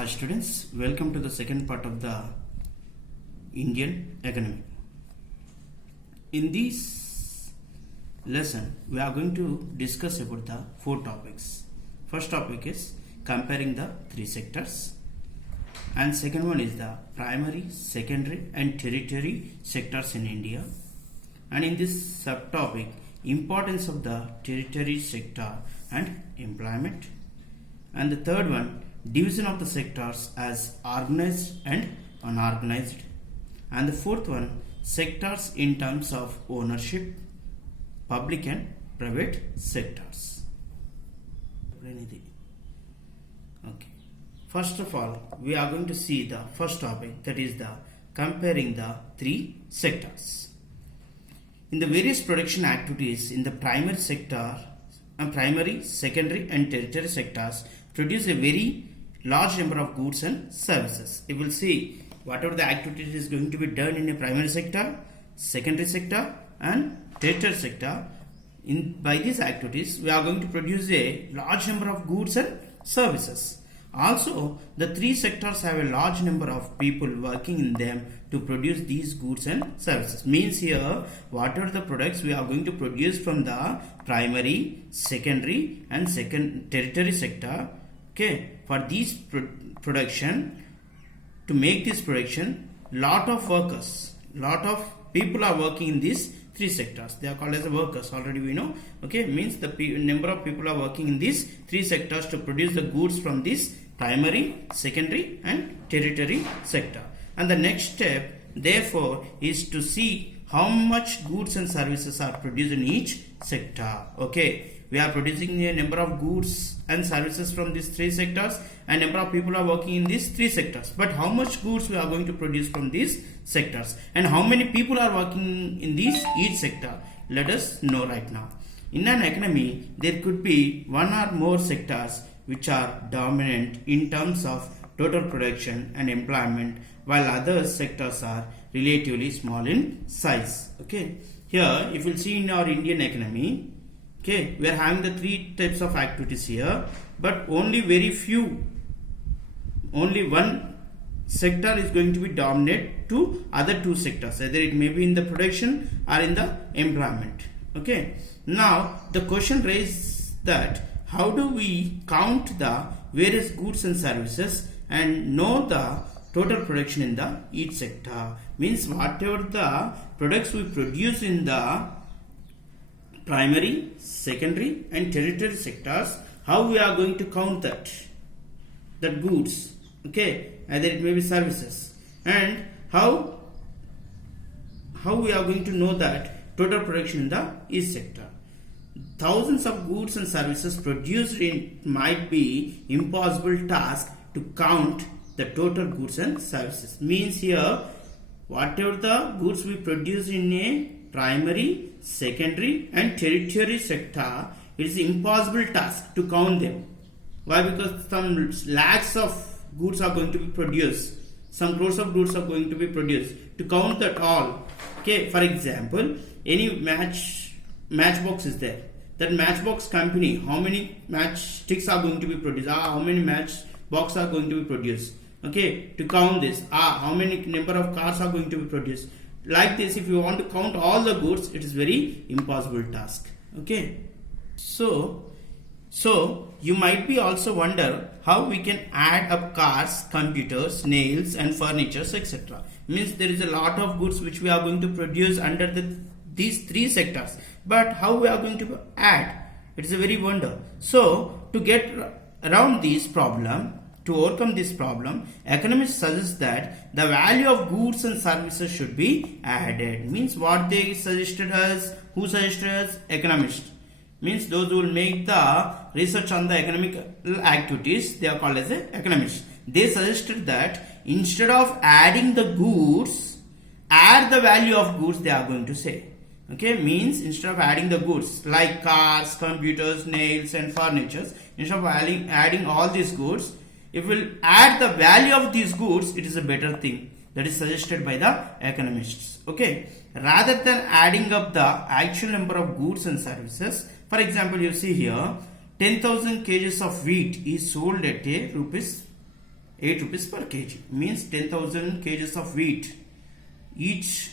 Hi students, welcome to the second part of the Indian economy. In this lesson, we are going to discuss about the four topics. First topic is comparing the three sectors, and second one is the primary, secondary and tertiary sectors in India. And in this subtopic, importance of the tertiary sector and employment. And the third one, division of the sectors as organized and unorganized. And the fourth one, sectors in terms of ownership, public and private sectors. Okay. First of all, we are going to see the first topic, that is the comparing the three sectors. In the various production activities in the primary sector, primary, secondary and tertiary sectors produce a very large number of goods and services. You will see whatever the activity is going to be done in a primary sector, secondary sector and tertiary sector. By these activities, we are going to produce a large number of goods and services. Also, the three sectors have a large number of people working in them to produce these goods and services. Means here, whatever the products we are going to produce from the primary, secondary and tertiary sector, okay, for these production, to make this production, lot of workers, lot of people are working in these three sectors. They are called as workers, already we know. Okay, means the number of people are working in these three sectors to produce the goods from this primary, secondary and tertiary sector. And the next step therefore is to see how much goods and services are produced in each sector. Okay, we are producing a number of goods and services from these three sectors, and number of people are working in these three sectors. But how much goods we are going to produce from these sectors, and how many people are working in each sector, let us know right now. In an economy, there could be one or more sectors which are dominant in terms of total production and employment, while other sectors are relatively small in size. Okay, here if you see in our Indian economy, okay, we are having the three types of activities here, but only one sector is going to be dominant to other two sectors, either it may be in the production or in the employment. Okay, now the question raises that how do we count the various goods and services and know the total production in the each sector? Means whatever the products we produce in the primary, secondary and tertiary sectors, how we are going to count that goods, okay, either it may be services, and how we are going to know that total production in the each sector. Thousands of goods and services produced might be impossible task to count the total goods and services. Means here, whatever the goods we produce in a primary, secondary and tertiary sector, it is impossible task to count them. Why? Because some lakhs of goods are going to be produced, some crores of goods are going to be produced. To count that all, okay, for example, any matchbox is there. That matchbox company, how many matchsticks are going to be produced? How many matchbox are going to be produced? Okay, to count this, how many number of cars are going to be produced? Like this, if you want to count all the goods, it is very impossible task. Okay, so you might be also wonder how we can add up cars, computers, nails and furniture, etc. Means there is a lot of goods which we are going to produce under these three sectors, but how we are going to add, it is a very wonder. So to get around this problem, to overcome this problem, economists suggest that the value of goods and services should be added. Means what they suggested us, who suggested us? Economists. Means those who will make the research on the economic activities, they are called as economists. They suggested that instead of adding the goods, add the value of goods, they are going to say. Okay, means instead of adding the goods like cars, computers, nails and furniture, instead of adding all these goods, if we will add the value of these goods, it is a better thing. That is suggested by the economists. Okay, rather than adding up the actual number of goods and services. For example, you see here 10,000 kgs of wheat is sold at a rupees 8 rupees per kg. Means 10,000 kgs of wheat. Each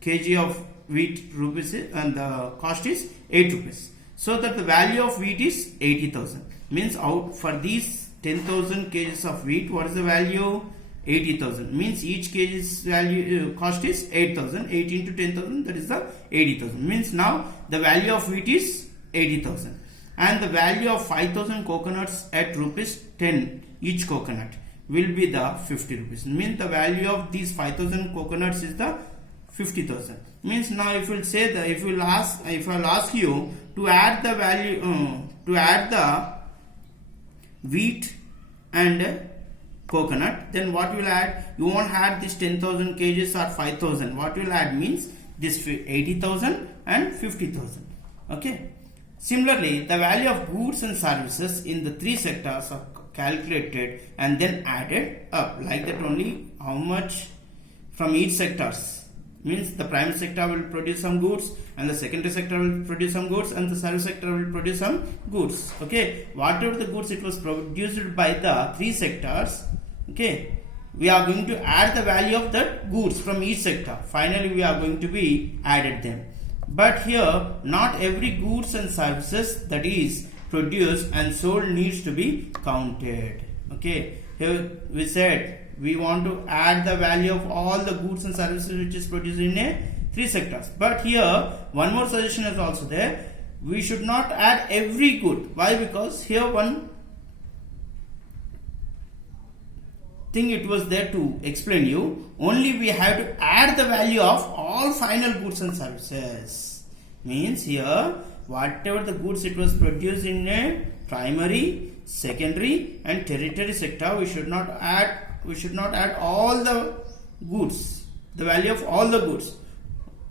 kg of wheat rupees and the cost is 8 rupees. So that the value of wheat is 80,000. Means out for these 10,000 kgs of wheat, what is the value? 80,000. Means each kg's value cost is 8,000. 8 into 10,000, that is the 80,000. Means now the value of wheat is 80,000. And the value of 5,000 coconuts at rupees 10 each coconut will be the 50 rupees. Means the value of these 5,000 coconuts is the 50,000. Means now if we'll say that, if I'll ask you to add the value, to add the wheat and coconut, then what will add? You won't add this 10,000 kgs or 5,000. What will add means this 80,000 and 50,000. Okay. Similarly, the value of goods and services in the three sectors are calculated and then added up. Like that only, how much from each sectors. Means the primary sector will produce some goods, and the secondary sector will produce some goods, and the service sector will produce some goods. Okay, whatever the goods it was produced by the three sectors, okay, we are going to add the value of that goods from each sector. Finally, we are going to be added them. But here, not every goods and services that is produced and sold needs to be counted. Okay, here we said we want to add the value of all the goods and services which is produced in a three sectors. But here one more suggestion is also there. We should not add every good. Why? Because here one thing it was there to explain you. Only we have to add the value of all final goods and services. Means here whatever the goods it was produced in a primary, secondary and tertiary sector, we should not add all the goods, the value of all the goods.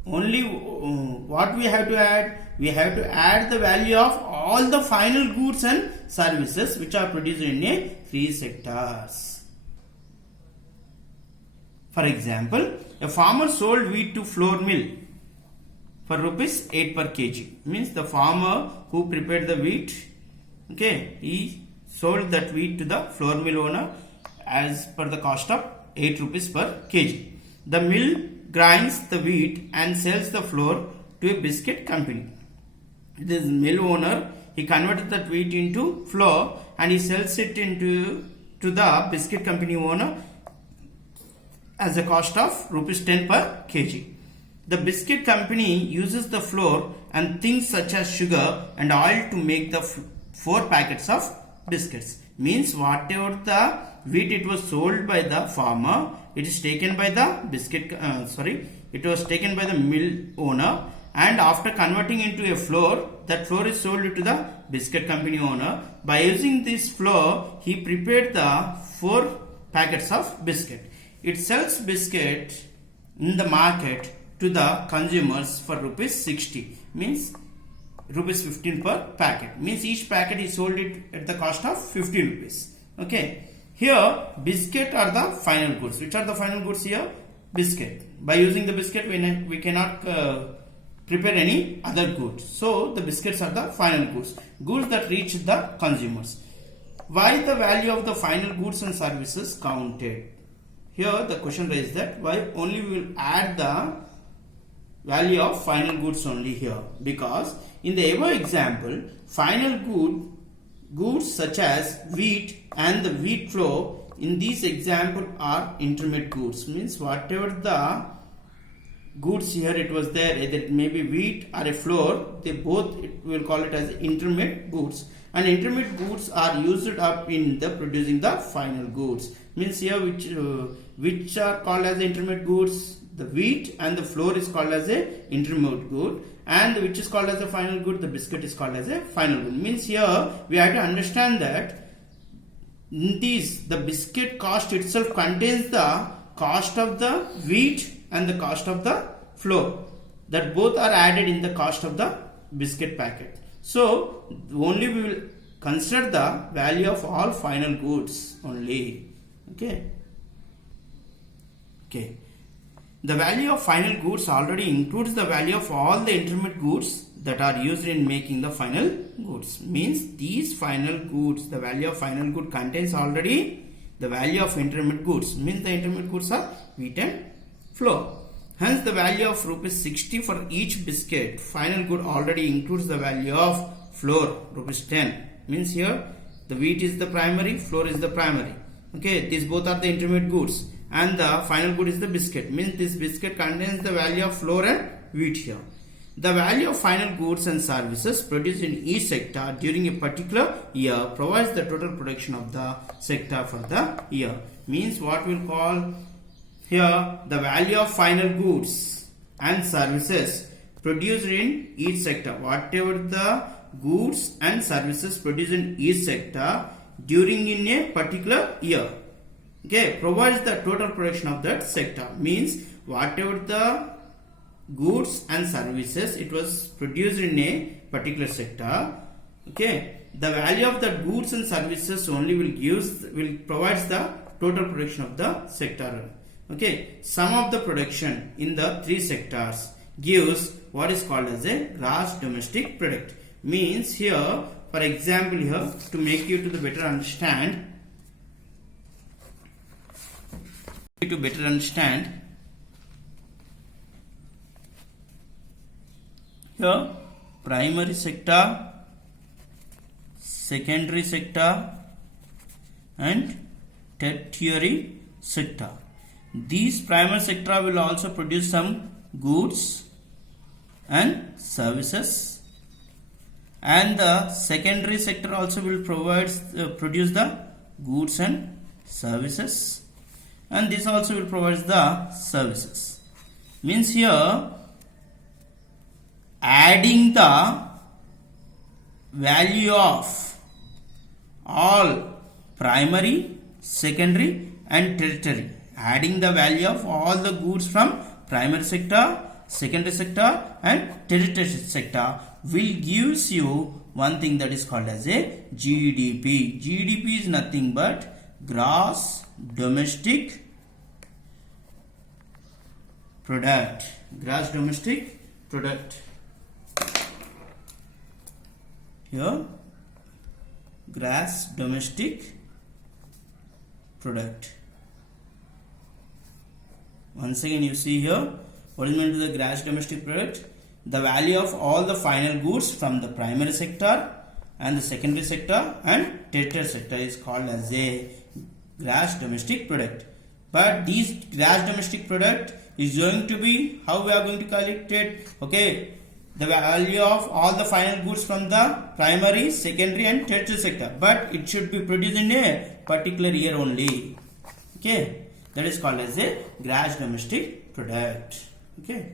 Only what we have to add? We have to add the value of all the final goods and services which are produced in a three sectors. For example, a farmer sold wheat to flour mill for rupees 8 per kg. Means the farmer who prepared the wheat, okay, he sold that wheat to the flour mill owner as per the cost of 8 rupees per kg. The mill grinds the wheat and sells the flour to a biscuit company. This mill owner, he converted that wheat into flour and he sells it to the biscuit company owner as a cost of rupees 10 per kg. The biscuit company uses the flour and things such as sugar and oil to make the 4 packets of biscuits. Means whatever the wheat it was sold by the farmer, it is taken by the it was taken by the mill owner, and after converting into a flour, that flour is sold to the biscuit company owner. By using this flour, he prepared the 4 packets of biscuit. It sells biscuit in the market to the consumers for rupees 60. Means rupees 15 per packet. Means each packet is sold it at the cost of 50 rupees. Okay. Here biscuit are the final goods. Which are the final goods here? Biscuit. By using the biscuit we cannot prepare any other goods. So the biscuits are the final goods. Goods that reach the consumers. Why the value of the final goods and services counted? Here the question raised that why only we will add the value of final goods only here, because in the above example, final goods such as wheat and the wheat flour in this example are intermediate goods. Means whatever the goods here it was there, either it may be wheat or a flour, they both will call it as intermediate goods, and intermediate goods are used up in the producing the final goods. Means here which are called as intermediate goods, the wheat and the flour is called as a intermediate good, and which is called as a final good, the biscuit is called as a final good. Means here we have to understand that in this the biscuit cost itself contains the cost of the wheat and the cost of the flour, that both are added in the cost of the biscuit packet. So only we will consider the value of all final goods only. Okay. The value of final goods already includes the value of all the intermediate goods that are used in making the final goods. Means these final goods, the value of final good contains already the value of intermediate goods, means the intermediate goods are wheat and flour. Hence the value of rupees 60 for each biscuit final good already includes the value of flour rupees 10. Means here the wheat is the primary, flour is the primary. Okay, these both are the intermediate goods and the final good is the biscuit. Means this biscuit contains the value of flour and wheat here. The value of final goods and services produced in each sector during a particular year provides the total production of the sector for the year. Means what we'll call here the value of final goods and services produced in each sector. Whatever the goods and services produced in each sector during in a particular year, okay, provides the total production of that sector. Means whatever the goods and services it was produced in a particular sector, okay, the value of the goods and services only will provides the total production of the sector. Okay, sum of the production in the three sectors gives what is called as a gross domestic product. Means here, for example, here to make you to better understand, here primary sector, secondary sector and tertiary sector. These primary sector will also produce some goods and services, and the secondary sector also will produce the goods and services, and this also will provide the services. Means here adding the value of all primary, secondary and tertiary, adding the value of all the goods from primary sector, secondary sector and tertiary sector will gives you one thing that is called as a GDP. GDP is nothing but gross domestic product. Gross domestic product. Here gross domestic product. Once again you see here what is meant to the gross domestic product. The value of all the final goods from the primary sector and the secondary sector and tertiary sector is called as a gross domestic product. But this gross domestic product is going to be, how we are going to calculate? Okay, the value of all the final goods from the primary, secondary and tertiary sector, but it should be produced in a particular year only. Okay, that is called as a gross domestic product. Okay.